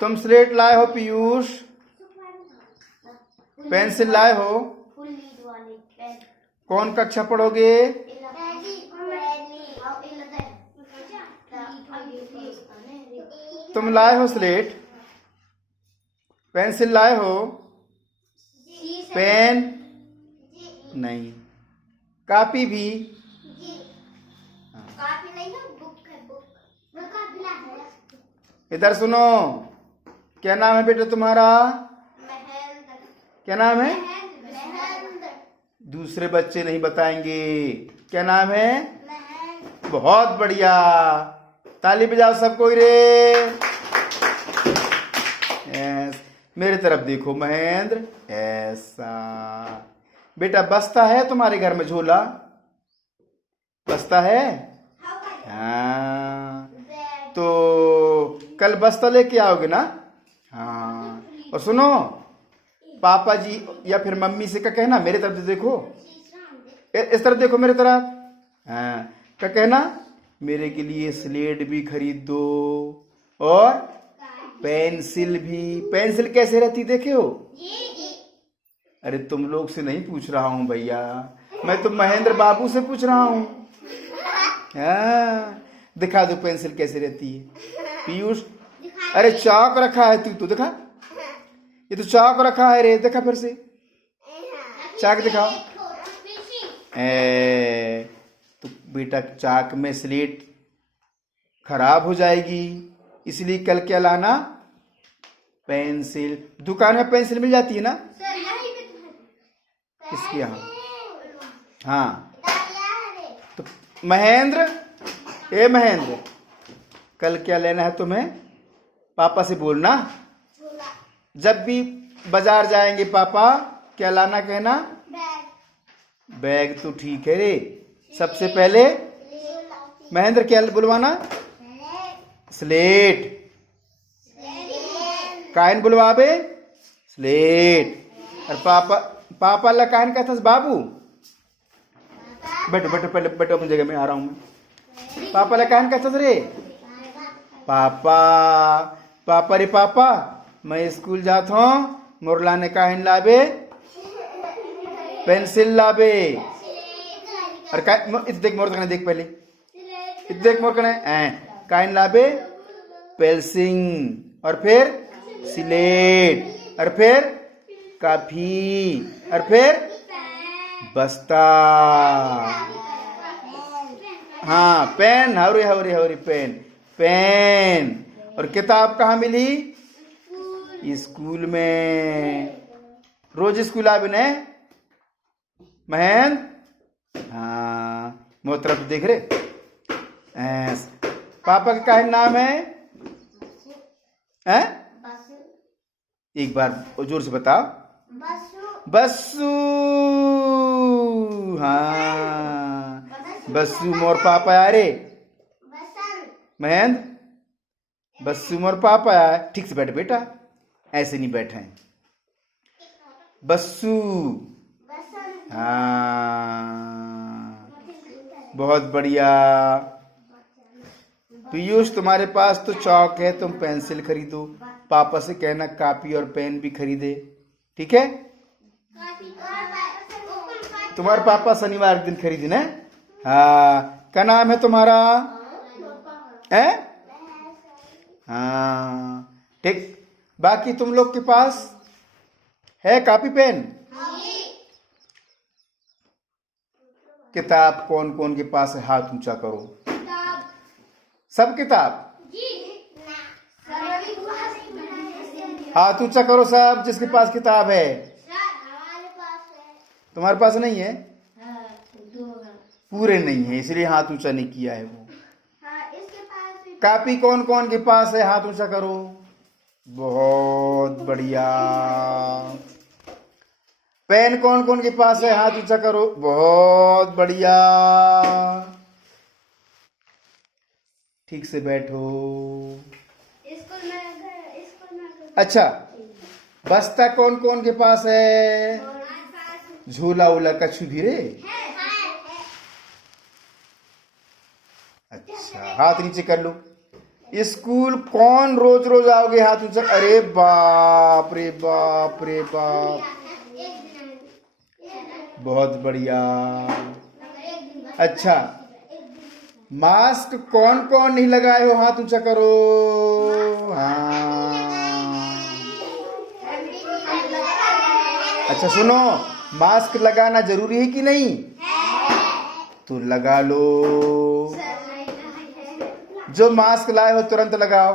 तुम स्लेट लाए हो पीयूष, पेंसिल लाए हो? कौन कक्षा पढ़ोगे? तुम लाए हो स्लेट, पेंसिल लाए हो, पेन नहीं, कापी भी? इधर सुनो, क्या नाम है बेटा तुम्हारा? क्या नाम है? दूसरे बच्चे नहीं बताएंगे। क्या नाम है? बहुत बढ़िया, ताली बजाओ सब कोई रे। मेरे तरफ देखो महेंद्र, ऐसा। बेटा बस्ता है तुम्हारे घर में? झोला बस्ता है? हाँ, तो कल बस्ता लेके आओगे ना? हाँ। और सुनो, पापा जी या फिर मम्मी से क्या कहना, मेरे तरफ से देखो, इस तरफ देखो मेरे तरफ। हाँ, क्या कहना, मेरे के लिए स्लेट भी खरीद दो और पेंसिल भी। पेंसिल कैसे रहती देखे हो? अरे तुम लोग से नहीं पूछ रहा हूँ भैया, मैं तो महेंद्र बाबू से पूछ रहा हूँ। हाँ, दिखा दो पेंसिल कैसे रहती है पीयूष। अरे चाक रखा है, तू तो दिखा, ये तो चाक रखा है रे, देखा फिर से, चाक दिखाओ। तो बेटा चाक में स्लेट खराब हो जाएगी, इसलिए कल क्या लाना, पेंसिल। दुकान में पेंसिल मिल जाती है ना? किसके यहाँ? हाँ, तो महेंद्र, ए महेंद्र, कल क्या लेना है तुम्हें? पापा से बोलना, जब भी बाजार जाएंगे पापा क्या लाना कहना? बैग तो ठीक है रे, सबसे पहले महेंद्र क्या बुलवाना? स्लेट। काइन बुलवाबे? स्लेट। और पापा ला काइन कहता बाबू? बैठो बैठो, पहले बैठो अपनी जगह में, आ रहा हूं मैं। पापा ला काइन कहता रे? पापा। पापा रे पापा, मैं स्कूल जाता हूँ, मुरला ने काइन लाबे? पेंसिल लाबे। और देख मोर कने, देख पहले देख मोर कने, काइन लाबे? पेंसिल, और फिर स्लेट, और फिर काफी, और फिर बस्ता। हाँ, pen, Haveri Haveri Haveri, pen pen. और किताब कहाँ मिली? स्कूल में। रोज स्कूल आबे ने महेंद्र? हाँ, मोर तरफ देख रे। पापा का क्या नाम है? एक बार जोर से बताओ। बस्सू। हाँ, बस्सू मोर पापा यारे। महेंद्र, बस्सू मोर पापा यार। ठीक से बैठ बेटा, ऐसे नहीं बैठे हैं। बस्सू। हाँ, बहुत बढ़िया। पीयूष तुम्हारे पास तो चौक है, तुम पेंसिल खरीदो, पापा से कहना कापी और पेन भी खरीदे, ठीक है? तुम्हारे पापा शनिवार के दिन खरीदी ना? हाँ, क्या नाम है तुम्हारा? हाँ, ठीक। बाकी तुम लोग के पास है कापी पेन? किताब कौन कौन के पास है? हाथ ऊंचा करो। सब किताब? हाथ ऊंचा करो सब जिसके पास किताब है। तुम्हारे पास नहीं है? पूरे नहीं है, इसलिए हाथ ऊंचा नहीं किया है वो। कापी कौन कौन के पास है? हाथ ऊंचा करो। बहुत बढ़िया। पेन कौन कौन के पास है? हाथ ऊंचा करो। बहुत बढ़िया। ठीक से बैठो। अच्छा, बस्ता कौन कौन के पास है? झूला उला कछु भी रे? अच्छा, हाथ नीचे कर लो। स्कूल कौन रोज रोज आओगे? हाथ ऊंचा। अरे बाप रे बाप रे बाप, बहुत बढ़िया। अच्छा, मास्क कौन कौन नहीं लगाए हो? हाथ ऊंचा करो। हाँ, अच्छा सुनो, मास्क लगाना जरूरी है कि नहीं? तो लगा लो। जो मास्क लाए हो तुरंत लगाओ,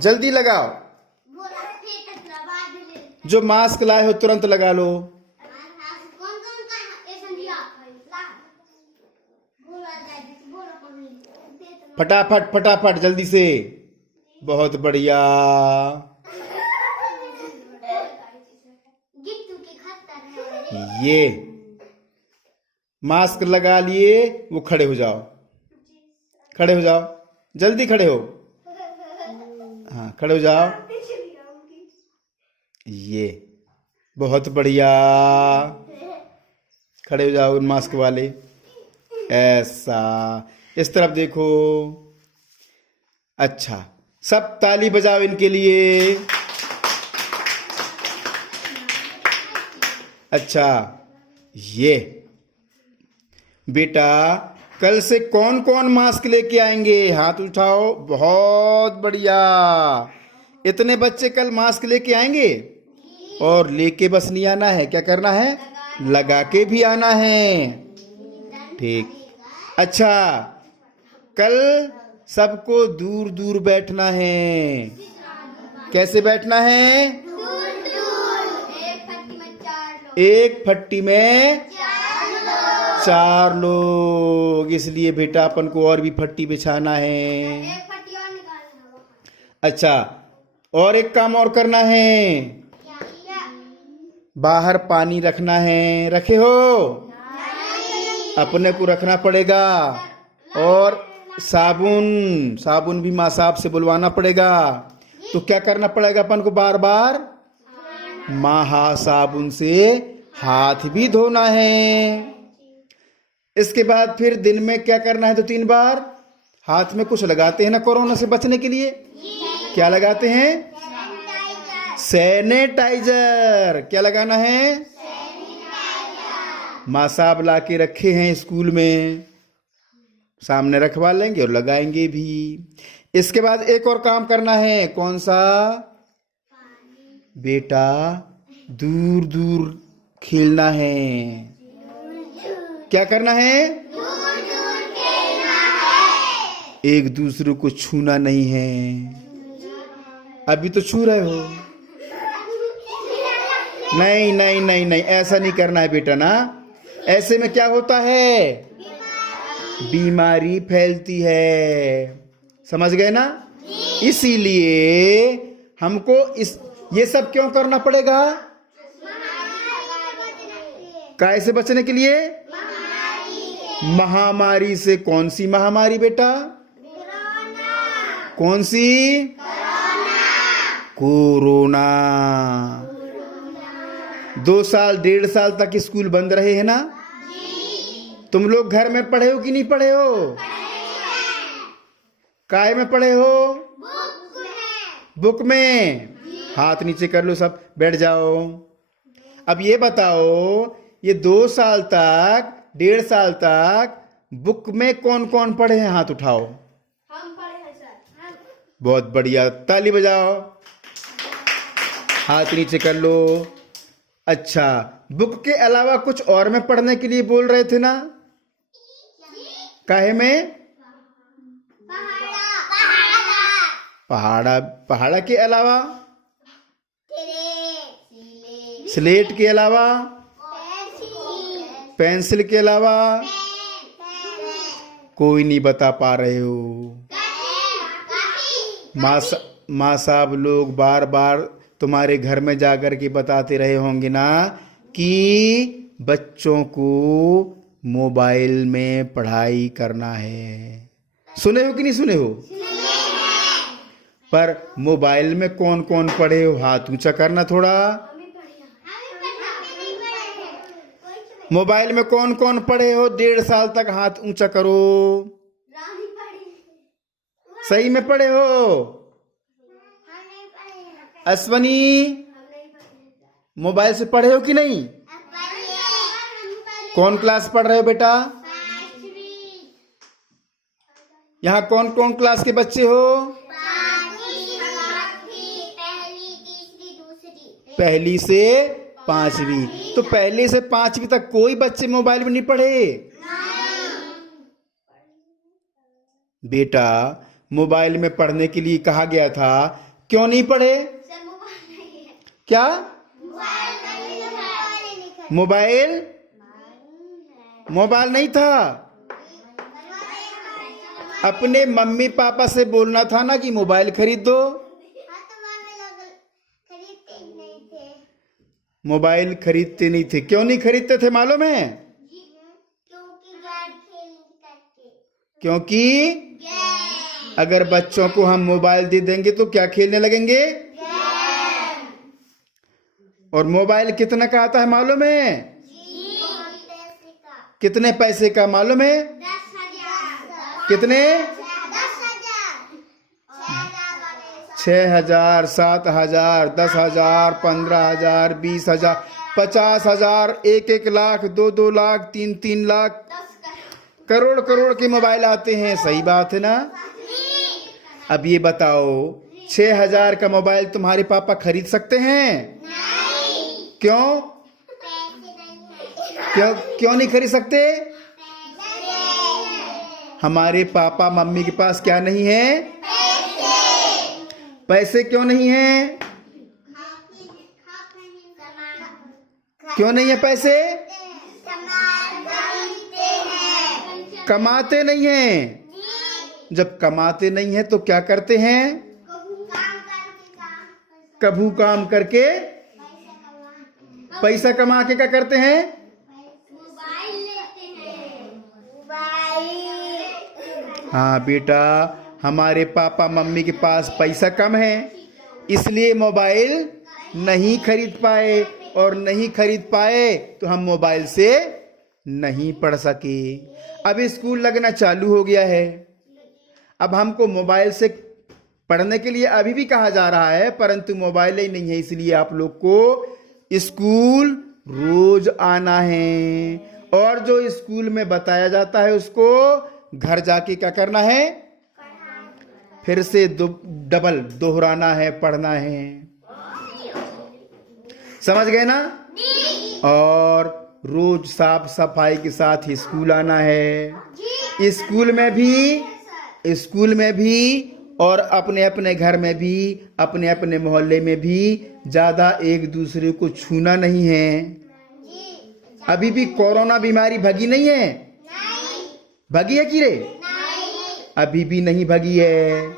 जल्दी लगाओ। जो मास्क लाए हो तुरंत लगा लो। फटाफट फटाफट जल्दी से, बहुत बढ़िया। ये मास्क लगा लिए, वो खड़े हो जाओ, खड़े हो जाओ, जल्दी खड़े हो। हाँ, खड़े हो जाओ। ये बहुत बढ़िया, खड़े हो जाओ मास्क वाले। ऐसा, इस तरफ देखो। अच्छा, सब ताली बजाओ इनके लिए। अच्छा, ये बेटा कल से कौन कौन मास्क लेके आएंगे? हाथ उठाओ। बहुत बढ़िया, इतने बच्चे कल मास्क लेके आएंगे। और लेके बस नहीं आना है, क्या करना है? लगा के भी आना है। ठीक। अच्छा, कल सबको दूर दूर बैठना है। कैसे बैठना है? एक फट्टी में 4 लोग। इसलिए बेटा अपन को और भी फट्टी बिछाना है। अच्छा, और एक काम और करना है, बाहर पानी रखना है। रखे हो? अपने को रखना पड़ेगा। और साबुन, साबुन भी माँ साहब से बुलवाना पड़ेगा। तो क्या करना पड़ेगा अपन को? बार बार महा साबुन से हाथ भी धोना है। इसके बाद फिर दिन में क्या करना है? तो 3 बार हाथ में कुछ लगाते हैं ना कोरोना से बचने के लिए। क्या लगाते हैं? सैनिटाइजर। क्या लगाना है? माँ साहब ला के रखे हैं स्कूल में, सामने रखवा लेंगे और लगाएंगे भी। इसके बाद एक और काम करना है। कौन सा? बेटा दूर दूर खेलना है। क्या करना है? एक दूसरे को छूना नहीं है। अभी तो छू रहे हो। नहीं नहीं नहीं नहीं, ऐसा नहीं करना है बेटा ना। ऐसे में क्या होता है? बीमारी फैलती है। समझ गए ना? इसीलिए हमको ये सब क्यों करना पड़ेगा? कैसे बचने के लिए? महामारी से। कौन सी महामारी बेटा? कौन सी? कोरोना। 2 साल 1.5 साल तक स्कूल बंद रहे हैं ना? तुम लोग घर में पढ़े हो कि नहीं पढ़े हो? काय में पढ़े हो? बुक में। हाथ नीचे कर लो, सब बैठ जाओ। अब ये बताओ, ये 2 साल तक 1.5 साल तक बुक में कौन कौन पढ़े हैं? हाथ उठाओ। हम पढ़े हैं सर। बहुत बढ़िया, ताली बजाओ। हाथ नीचे कर लो। अच्छा, बुक के अलावा कुछ और में पढ़ने के लिए बोल रहे थे ना? काहे में? पहाड़ा। पहाड़ा के अलावा? स्लेट के अलावा? पेंसिल के अलावा? कोई नहीं बता पा रहे हो। माँ साहब लोग बार बार तुम्हारे घर में जाकर के बताते रहे होंगे ना कि बच्चों को मोबाइल में पढ़ाई करना है। सुने हो कि नहीं सुने हो? पर मोबाइल में कौन कौन पढ़े हो? हाथ ऊंचा करना थोड़ा। मोबाइल में कौन कौन पढ़े हो 1.5 साल तक? हाथ ऊंचा करो। रानी पढ़ी। सही में पढ़े हो? हम नहीं पढ़े। अश्वनी, हम नहीं पढ़े। मोबाइल से पढ़े हो कि नहीं? कौन क्लास पढ़ रहे हो बेटा? यहाँ कौन कौन क्लास के बच्चे हो? पहली से 5वीं। तो पहली से 5वीं तक कोई बच्चे मोबाइल में नहीं पढ़े? बेटा, मोबाइल में पढ़ने के लिए कहा गया था, क्यों नहीं पढ़े? सर मोबाइल नहीं है। क्या? मोबाइल मोबाइल नहीं था? अपने मम्मी पापा से बोलना था ना कि मोबाइल खरीद दो। खरीदते ही नहीं थे। मोबाइल खरीदते नहीं थे। क्यों नहीं खरीदते थे मालूम है? क्योंकि गेम खेलने करके। क्योंकि अगर बच्चों को हम मोबाइल दे देंगे तो क्या खेलने लगेंगे? और मोबाइल कितना का आता है मालूम है? कितने पैसे का मालूम है? 10,000। कितने? 10,000। 6,000, 7,000, 10,000, 15,000, 20,000, 50,000, 1-1 लाख, 2-2 लाख, 3-3 लाख, करोड़ करोड़ के मोबाइल आते हैं। सही बात है ना? अब ये बताओ, 6,000 का मोबाइल तुम्हारे पापा खरीद सकते हैं? क्यों? क्यों नहीं खरीद सकते? हमारे पापा मम्मी के पास क्या नहीं है? पैसे क्यों नहीं है? क्यों नहीं है पैसे? कमाते नहीं हैं। जब कमाते नहीं हैं तो क्या करते हैं? कभू काम करके पैसा कमा के क्या करते हैं? मोबाइल लेते हैं। मोबाइल। हाँ बेटा, हमारे पापा मम्मी के पास पैसा कम है, इसलिए मोबाइल नहीं खरीद पाए, और नहीं खरीद पाए तो हम मोबाइल से नहीं पढ़ सके। अब स्कूल लगना चालू हो गया है। अब हमको मोबाइल से पढ़ने के लिए अभी भी कहा जा रहा है, परंतु मोबाइल ही नहीं है, इसलिए आप लोग को स्कूल रोज आना है। और जो स्कूल में बताया जाता है उसको घर जाके क्या करना है? फिर से डबल दोहराना है, पढ़ना है। समझ गए ना? और रोज साफ सफाई के साथ स्कूल आना है। स्कूल में भी और अपने अपने घर में भी, अपने अपने मोहल्ले में भी ज्यादा एक दूसरे को छूना नहीं है। अभी भी कोरोना बीमारी भगी नहीं है? भगी है कि रे? अभी भी नहीं भगी है।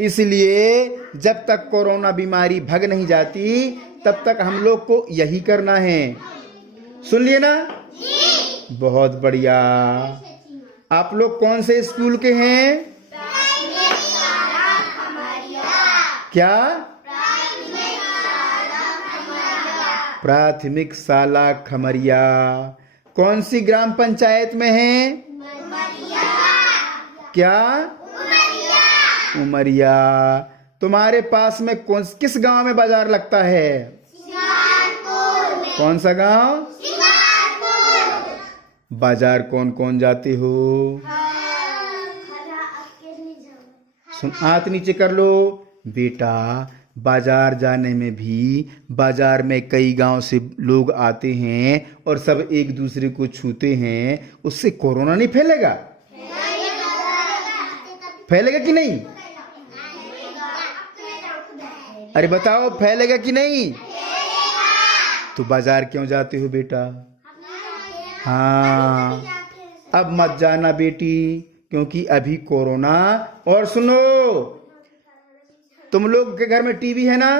इसलिए जब तक कोरोना बीमारी भग नहीं जाती तब तक हम लोग को यही करना है। सुन लिए ना? बहुत बढ़िया। आप लोग कौन से स्कूल के हैं? क्या? प्राथमिक शाला खमरिया। कौन सी ग्राम पंचायत में है? क्या? उमरिया। तुम्हारे पास में किस गांव में बाजार लगता है? कौन सा गांव? बाजार कौन कौन जाते हो? सुन, हाथ नीचे कर लो। बेटा, बाजार जाने में भी बाजार में कई गांव से लोग आते हैं और सब एक दूसरे को छूते हैं, उससे कोरोना नहीं फैलेगा? फैलेगा कि नहीं? अरे बताओ, फैलेगा कि नहीं? तो बाजार क्यों जाते हो बेटा? हाँ, अब मत जाना बेटी, क्योंकि अभी कोरोना। और सुनो, तुम लोग के घर में टीवी है ना?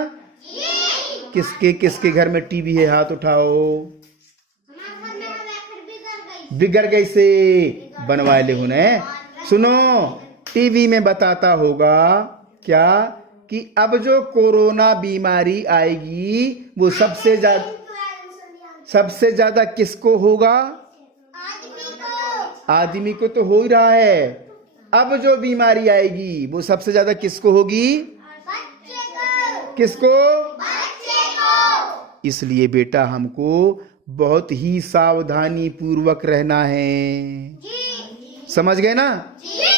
किसके किसके घर में टीवी है? हाथ उठाओ। बिगड़ गई से बनवा ले हुने। सुनो, टीवी में बताता होगा क्या कि अब जो कोरोना बीमारी आएगी वो सबसे ज्यादा सबसे ज्यादा किसको होगा? आदमी को। आदमी को तो हो ही रहा है। अब जो बीमारी आएगी वो सबसे ज्यादा किसको होगी? बच्चे को। किसको? बच्चे को। इसलिए बेटा हमको बहुत ही सावधानी पूर्वक रहना है। जी। समझ गए ना? जी।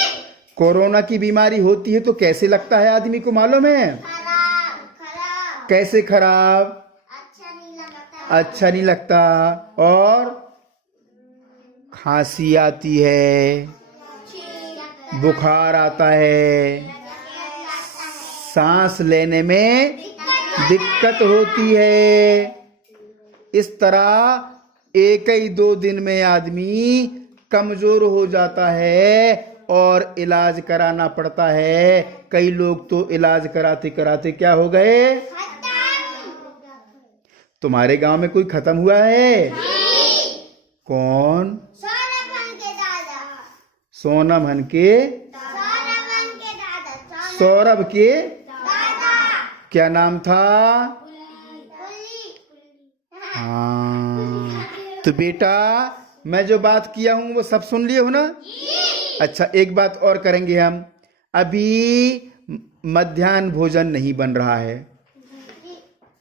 कोरोना की बीमारी होती है तो कैसे लगता है आदमी को मालूम है? खराब। खराब। कैसे खराब? अच्छा नहीं लगता। अच्छा नहीं लगता। और खांसी आती है, बुखार आता है, सांस लेने में दिक्कत होती है। इस तरह एक ही 2 दिन में आदमी कमजोर हो जाता है और इलाज कराना पड़ता है। कई लोग तो इलाज कराते कराते क्या हो गए? तुम्हारे गांव में कोई खत्म हुआ है? कौन? सोनामन के दादा। सोनमहन के? सोनामन के दादा। सौरभ के? दादा। क्या नाम था? कुल्ली। हाँ, तो बेटा मैं जो बात किया हूं वो सब सुन लिए हो ना? अच्छा, एक बात और करेंगे हम। अभी मध्याह्न भोजन नहीं बन रहा है,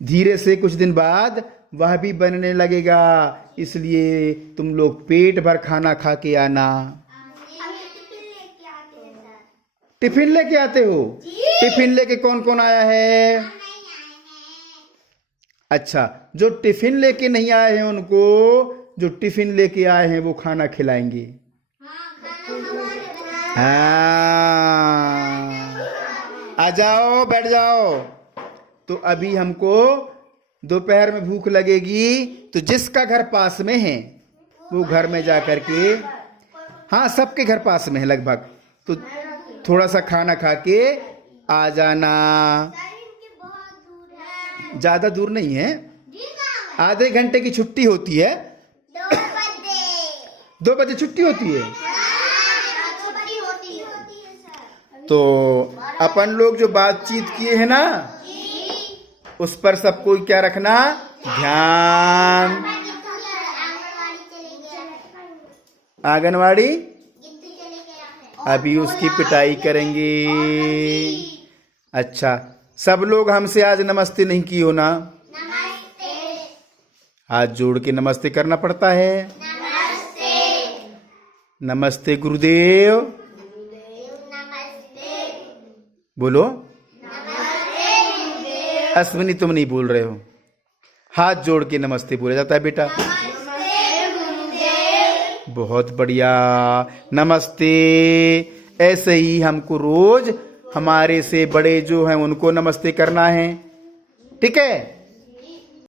धीरे से कुछ दिन बाद वह भी बनने लगेगा। इसलिए तुम लोग पेट भर खाना खा के आना। टिफिन लेके आते हो? टिफिन लेके कौन कौन आया है? अच्छा, जो टिफिन लेके नहीं आए हैं उनको जो टिफिन लेके आए हैं वो खाना खिलाएंगे। हाँ, आ जाओ, बैठ जाओ। तो अभी हमको दोपहर में भूख लगेगी, तो जिसका घर पास में है वो घर में जा करके, हाँ सबके घर पास में है लगभग, तो थोड़ा सा खाना खा के आ जाना। ज्यादा दूर नहीं है, आधे घंटे की छुट्टी होती है। 2 बजे छुट्टी होती है। तो अपन लोग जो बातचीत किए हैं ना, उस पर सबको क्या रखना? ध्यान। आंगनवाड़ी अभी उसकी पिटाई करेंगे। अच्छा, सब लोग हमसे आज नमस्ते नहीं की हो ना? हाथ जोड़ के नमस्ते करना पड़ता है। नमस्ते गुरुदेव। बोलो। अश्विनी तुम नहीं बोल रहे हो। हाथ जोड़ के नमस्ते बोला जाता है बेटा। बहुत बढ़िया, नमस्ते। ऐसे ही हमको रोज हमारे से बड़े जो हैं उनको नमस्ते करना है, ठीक है?